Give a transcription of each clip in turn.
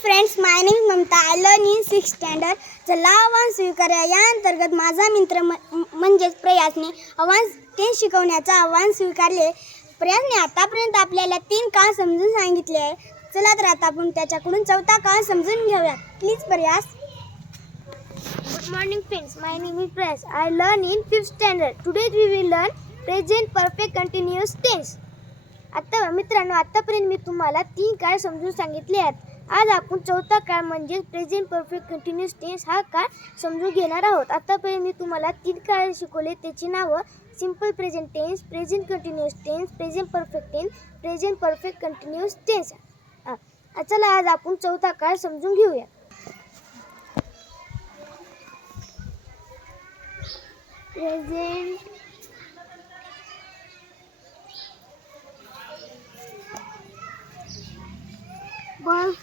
Friends my name Mamata I learn in six standard चला आव्हान स्वीकारा या अंतर्गत माझा मित्र म म्हणजेच प्रयासने आव्हान ते शिकवण्याचं आव्हान स्वीकारले. प्रयासने आतापर्यंत आपल्याला तीन काळ समजून सांगितले आहे. चला तर आता आपण त्याच्याकडून चौथा काळ समजून घेऊया. Please Prayas. Good morning friends my name is Prayas I learn in fifth standard today we will learn present perfect continuous tense आत्ता मित्रांनो आत्तापर्यंत मी तुम्हाला तीन काळ समजून सांगितले आहेत. आज आपण चौथा काळ म्हणजे प्रेझेंट परफेक्ट कंटिन्युअस टेन्स हा काळ समजून घेणार आहोत. आतापर्यंत मी तुम्हाला तीन काळ शिकवले. त्याची नावं simple present tense present continuous tense present perfect tense present perfect continuous tense चला आज आपण चौथा काळ समजून घेऊया. Present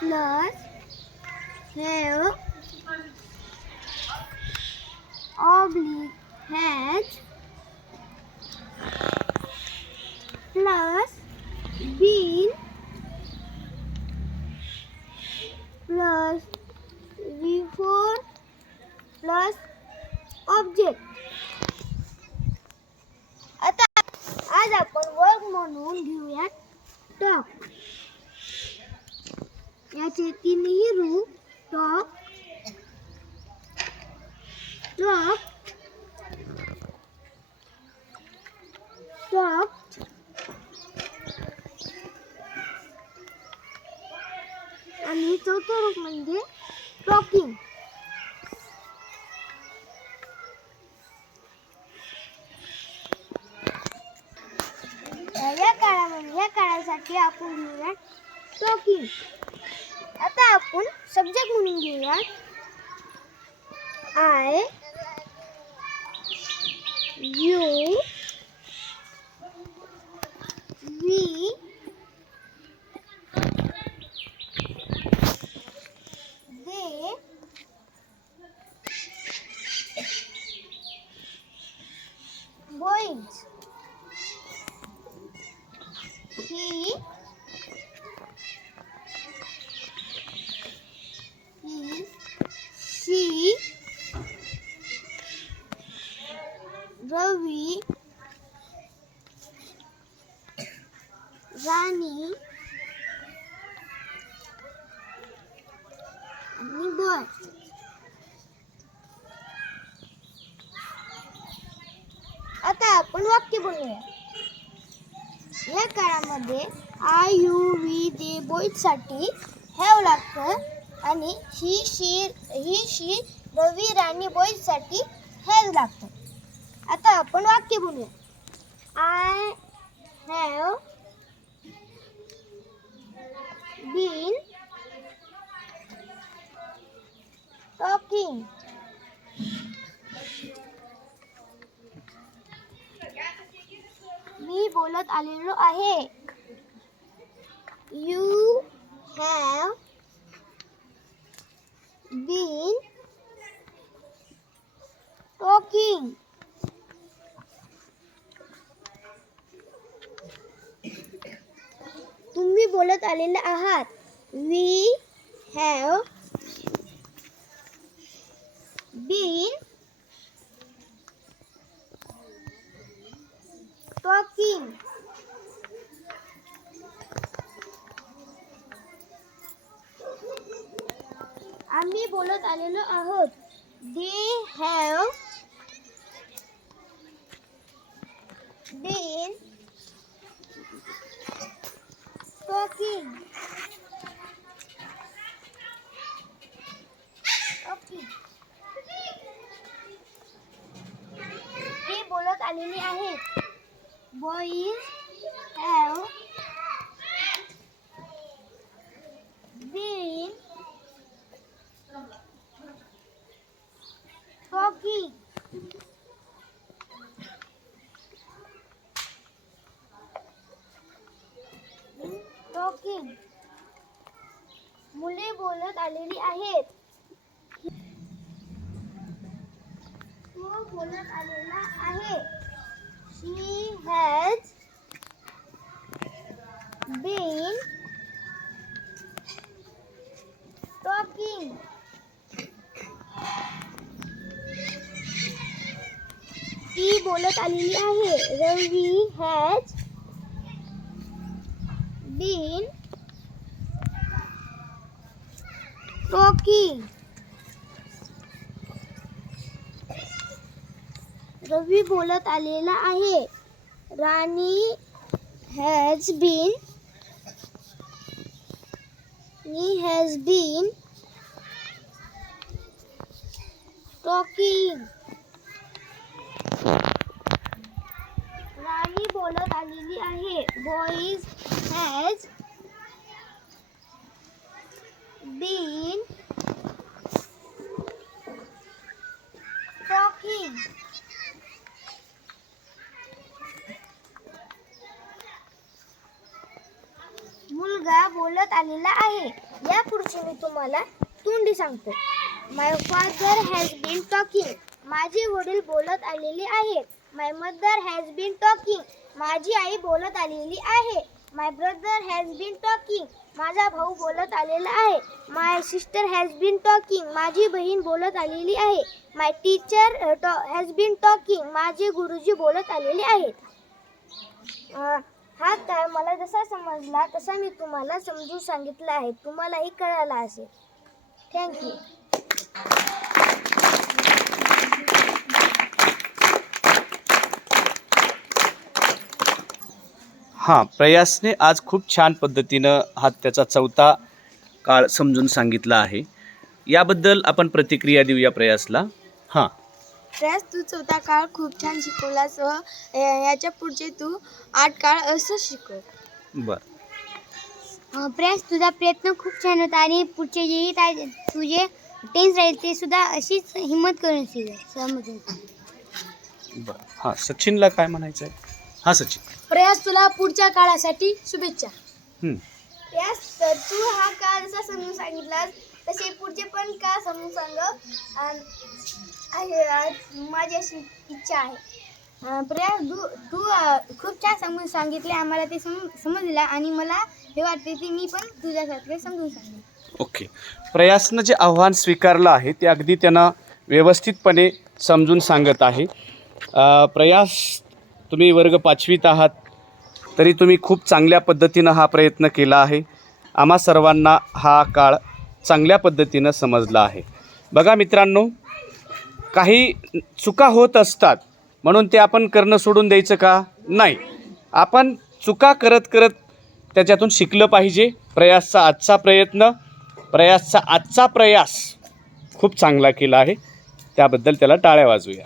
plus have oblique has रूप म्हणजे टॉकिंग या काळामध्ये या काळासाठी आपण घेऊया टॉकिंग आता आपण सब्जेक्ट म्हणून घेऊया I you we they boys he he she Ravi Rani आणि बॉय आता आपण वाक्य बोलूया. या काळामध्ये आय यू वी दे बोईटसाठी हॅव लागतं आणि ही she he she Ravi Rani बोईटसाठी have लागतं. आता आपण वाक्य बोलूया. आय हॅव बीन टॉकिंग मी बोलत आलेलो आहे. यू हॅव बीन टॉकिंग तुम्ही बोलत आलेले आहात. वी हॅव बीन टॉकिंग आम्ही बोलत आलेलो आहोत आलेली आहे boys have been talking talking मुले बोलत आलेली आहेत. तो बोलत आलेला आहे. He has been talking. ती बोलत आलेली आहे Ravi has been talking Ravi बोलत आलेला आहे. राणी हॅज बीन मी हॅज बीन टॉकिंग राणी बोलत आलेली आहे. बॉईज हॅज बीन टॉकिंग मुलगा बोलत आलेला आहे. या मी तुम्हाला तोंडी सांगतो. My father has been talking माझे वडील बोलत आलेले आहेत my mother has been talking माझी आई बोलत आलेली आहे. My brother has been talking माझा भाऊ बोलत आलेला आहे. My sister has been talking माझी बहीण बोलत आलेली आहे. My teacher has been talking माझे गुरुजी बोलत आलेले आहेत. Uh, हा काय मला जसा समजला तसा मी तुम्हाला समजून सांगितलं आहे. तुम्हालाही कळाला असेल. थँक्यू हां प्रयासने आज खूप छान पद्धतीनं हा त्याचा चौथा काळ समजून सांगितला आहे. याबद्दल आपण प्रतिक्रिया देऊया प्रयासला. हां. प्रयास तू चौथा काळ खूप छान शिकवलास व या- याच्या पुढचे तू आठ काळ असं शिकव. बरं. प्रयास तुझा प्रयत्न खूप छान होता आणि पुढचे जे तुझे टेन्स राहील ते सुद्धा अशीच हिंमत करून शिक सहमत बरं. हां सचिनला काय म्हणायचं आहे हां सचिन. प्रयास तुला पुढच्या काळासाठी शुभेच्छा. हं. प्रयास तू हा काळ जसा समजून सांगितलास तसे पुढचे पण काळ समजून सांग. माझी अशी इच्छा आहे. प्रिया प्रयास तू तू खूप छान समजून सांगितले आम्हाला ते सम समजलं आणि मला हे वाटते की मी पण तुझ्यासारखे समजून सांगेन. ओके. प्रयासनं जे आव्हान स्वीकारलं आहे ते अगदी त्यांना व्यवस्थितपणे समजून सांगत आहे. प्रयास तुम्ही वर्ग पाचवीत आहात तरी तुम्ही खूप चांगल्या पद्धतीनं हा प्रयत्न केला आहे. आम्हा सर्वांना हा काळ चांगल्या पद्धतीनं समजला आहे. बघा मित्रांनो काही चुका होत असतात म्हणून ते आपण करणं सोडून द्यायचं का? नाही. आपण चुका करत करत त्याच्यातून शिकलं पाहिजे. प्रयासचा आजचा प्रयत्न प्रयासचा आजचा प्रयास खूप चांगला केला आहे. त्याबद्दल त्याला टाळ्या वाजूया